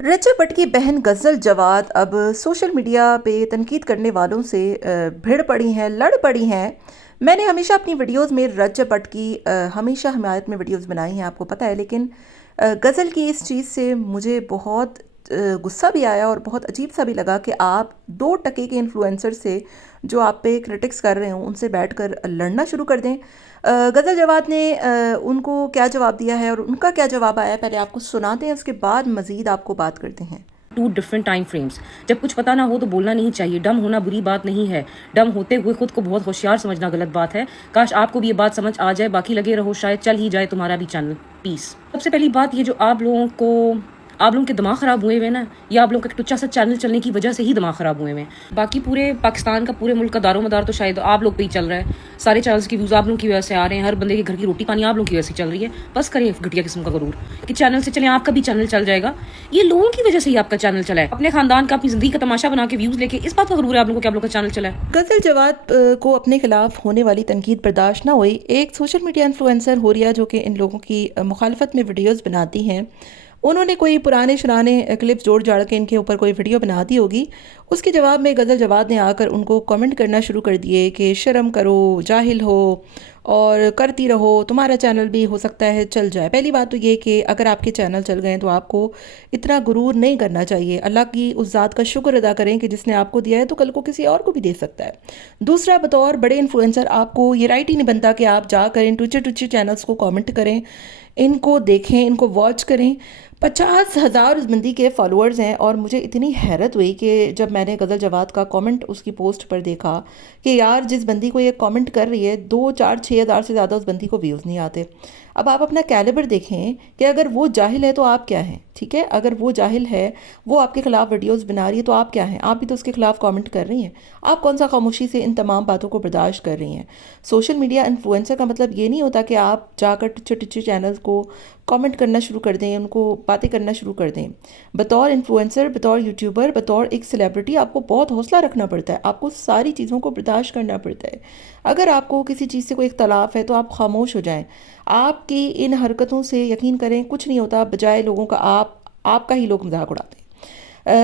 रजब भट्ट की बहन गज़ल जवाद अब सोशल मीडिया पे तनकीद करने वालों से भिड़ पड़ी हैं, लड़ पड़ी हैं। मैंने हमेशा अपनी वीडियोस में रजब भट्ट की हमेशा हिमायत में वीडियोस बनाई हैं, आपको पता है। लेकिन गज़ल की इस चीज़ से मुझे बहुत गुस्सा भी आया और बहुत अजीब सा भी लगा कि आप 2 टके के इन्फ्लुएंसर से जो आप पे क्रिटिक्स कर रहे हो उनसे बैठकर लड़ना शुरू कर दें। गज़ल जवाद ने उनको क्या जवाब दिया है और उनका क्या जवाब आया है, पहले आपको सुनाते हैं, उसके बाद मज़ीद आपको बात करते हैं। 2 डिफरेंट टाइम फ्रेम्स। जब कुछ पता ना हो तो बोलना नहीं चाहिए। डम होना बुरी बात नहीं है, डम होते हुए खुद को बहुत होशियार समझना गलत बात है। काश आपको भी ये बात समझ आ जाए, बाकी लगे रहो, शायद चल ही जाए तुम्हारा भी चैनल। पीस। सबसे पहली बात, ये जो आप लोगों के दिमाग ख़राब हुए हुए ना, या आप लोगों का टुच्चा सा चैनल चलने की वजह से ही दिमाग ख़राब हुए हुए हैं। बाकी पूरे पाकिस्तान का, पूरे मुल्क का दारो मदार तो शायद आप लोग पे ही चल रहा है। सारे चैनल्स की व्यूज़ आप लोगों की वजह से आ रहे हैं, हर बंदे के घर की रोटी पानी आप लोगों की वजह से चल रही है। बस करिए घटिया किस्म का गरूर कि चैनल से चले, आपका भी चैनल चल जाएगा। ये लोगों की वजह से ही आपका चैनल चला है। अपने खानदान का, अपनी जिंदगी का तमाशा बना के व्यूज़ लेके इस बात का गरूर है आप लोगों को कि आप लोग का चैनल चला है। गज़ल जवाद को अपने खिलाफ होने वाली तनकीद बर्दाश्त ना हुई। एक सोशल मीडिया इन्फ्लुएंसर होरिया, जो कि इन लोगों की मुखालफत में वीडियोस बनाती हैं, उन्होंने कोई पुराने शराने क्लिप्स जोड़ जाड़ के इनके ऊपर कोई वीडियो बना दी होगी। उसके जवाब में गज़ल जवाद ने आकर उनको कमेंट करना शुरू कर दिए कि शर्म करो, जाहिल हो और करती रहो, तुम्हारा चैनल भी हो सकता है चल जाए। पहली बात तो ये कि अगर आपके चैनल चल गए तो आपको इतना गुरूर नहीं करना चाहिए। अल्लाह की उस ज़ात का शुक्र अदा करें कि जिसने आपको दिया है तो कल को किसी और को भी दे सकता है। दूसरा, बतौर बड़े इन्फ्लुएंसर आपको ये राइट ही नहीं बनता कि आप जा कर इन टुच्चे टुच्चे चैनल्स को कमेंट करें, इनको देखें, इनको वॉच करें। 50,000 बंदी के फॉलोअर्स हैं और मुझे इतनी हैरत हुई कि जब मैंने गज़ल जवाद का कमेंट उसकी पोस्ट पर देखा कि यार, जिस बंदी को ये कमेंट कर रही है, 2, 4, 6 हज़ार से ज़्यादा उस बंदी को व्यूज़ नहीं आते। अब आप अपना कैलिबर देखें कि अगर वो जाहिल है तो आप क्या हैं, ठीक है? अगर वो जाहिल है, वो आपके खिलाफ वीडियोस बना रही है तो आप क्या हैं? आप भी तो उसके खिलाफ कमेंट कर रही हैं। आप कौन सा खामोशी से इन तमाम बातों को बर्दाश्त कर रही हैं? सोशल मीडिया इन्फ्लुएंसर का मतलब ये नहीं होता कि आप जाकर टुच्चे टुच्चे चैनल्स को कमेंट करना शुरू कर दें, उनको बातें करना शुरू कर दें। बतौर इन्फ्लुएंसर, बतौर यूट्यूबर, बतौर एक सेलिब्रिटी आपको बहुत हौसला रखना पड़ता है। आपको सारी चीज़ों को बर्दाश्त करना पड़ता है। अगर आपको किसी चीज़ से कोई इख्तलाफ है तो आप खामोश हो जाएं। आपकी इन हरकतों से यकीन करें कुछ नहीं होता, बजाय लोगों का आपका ही लोग मजाक उड़ाते हैं।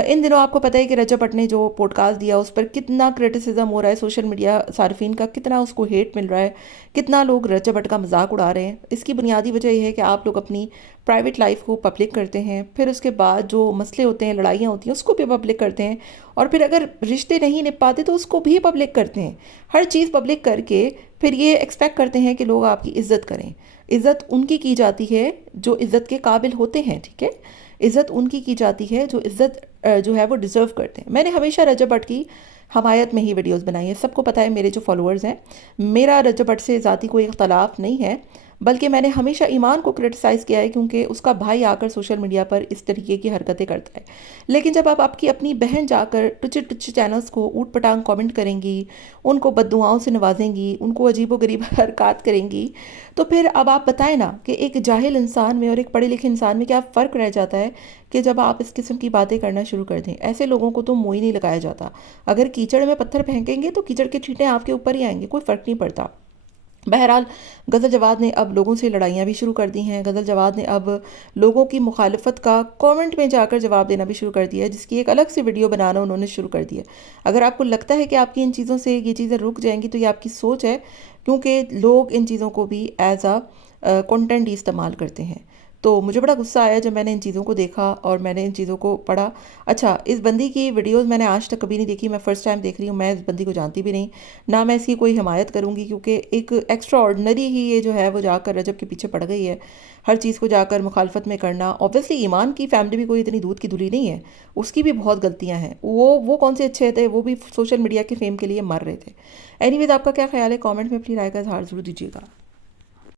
इन दिनों आपको पता है कि रजब भट्ट ने जो पॉडकास्ट दिया उस पर कितना क्रिटिसिज्म हो रहा है, सोशल मीडिया सार्फिन का कितना उसको हेट मिल रहा है, कितना लोग रजब भट्ट का मजाक उड़ा रहे हैं। इसकी बुनियादी वजह यह है कि आप लोग अपनी प्राइवेट लाइफ को पब्लिक करते हैं, फिर उसके बाद जो मसले होते हैं, लड़ाइयाँ होती हैं, उसको भी पब्लिक करते हैं, और फिर अगर रिश्ते नहीं निभ पाते तो उसको भी पब्लिक करते हैं। हर चीज़ पब्लिक करके फिर ये एक्सपेक्ट करते हैं कि लोग आपकी इज़्ज़त करें। इज़्ज़त उनकी की जाती है जो इज़्ज़त के काबिल होते हैं, ठीक है? इज़्ज़त उनकी की जाती है जो इज़्ज़त जो है वो डिज़र्व करते हैं। मैंने हमेशा रजब भट्ट की हमायत में ही वीडियोस बनाई है। सबको पता है, मेरे जो फॉलोअर्स हैं, मेरा रजब भट्ट से ज़ाती कोई इख्तलाफ नहीं है, बल्कि मैंने हमेशा ईमान को क्रिटिसाइज़ किया है क्योंकि उसका भाई आकर सोशल मीडिया पर इस तरीके की हरकतें करता है। लेकिन जब आप आपकी अपनी बहन जाकर टुच्चे टुच्चे चैनल्स को ऊट पटांग कमेंट करेंगी, उनको बद्दुआओं से नवाजेंगी, उनको अजीबोगरीब हरकत करेंगी, तो फिर अब आप बताएं ना कि एक जाहिल इंसान में और एक पढ़े लिखे इंसान में क्या फ़र्क रह जाता है कि जब आप इस किस्म की बातें करना शुरू कर दें। ऐसे लोगों को तो मुँह ही नहीं लगाया जाता। अगर कीचड़ में पत्थर फेंकेंगे तो कीचड़ के छींटे आपके ऊपर ही आएंगे, कोई फ़र्क नहीं पड़ता। बहरहाल, गज़ल जवाद ने अब लोगों से लड़ाइयाँ भी शुरू कर दी हैं। गज़ल जवाद ने अब लोगों की मुखालफत का कमेंट में जाकर जवाब देना भी शुरू कर दिया है, जिसकी एक अलग से वीडियो बनाना उन्होंने शुरू कर दिया। अगर आपको लगता है कि आपकी इन चीज़ों से ये चीज़ें रुक जाएंगी तो ये आपकी सोच है, क्योंकि लोग इन चीज़ों को भी एज आ कंटेंट ही इस्तेमाल करते हैं। तो मुझे बड़ा गुस्सा आया जब मैंने इन चीज़ों को देखा और मैंने इन चीज़ों को पढ़ा। अच्छा, इस बंदी की वीडियोस मैंने आज तक कभी नहीं देखी, मैं फ़र्स्ट टाइम देख रही हूँ। मैं इस बंदी को जानती भी नहीं, ना मैं इसकी कोई हिमायत करूँगी, क्योंकि एक एक्स्ट्रा ऑर्डनरी ही ये जो है वो जाकर रजब के पीछे पड़ गई है। हर चीज़ को जाकर मुखालफत में करना। ऑब्वियसली ईमान की फैमिली भी कोई इतनी दूध की धुली नहीं है, उसकी भी बहुत गलतियाँ हैं। वो कौन से अच्छे थे, वो भी सोशल मीडिया के फेम के लिए मर रहे थे। एनीवेज, आपका क्या ख्याल है? कॉमेंट में अपनी राय का इजहार ज़रूर दीजिएगा।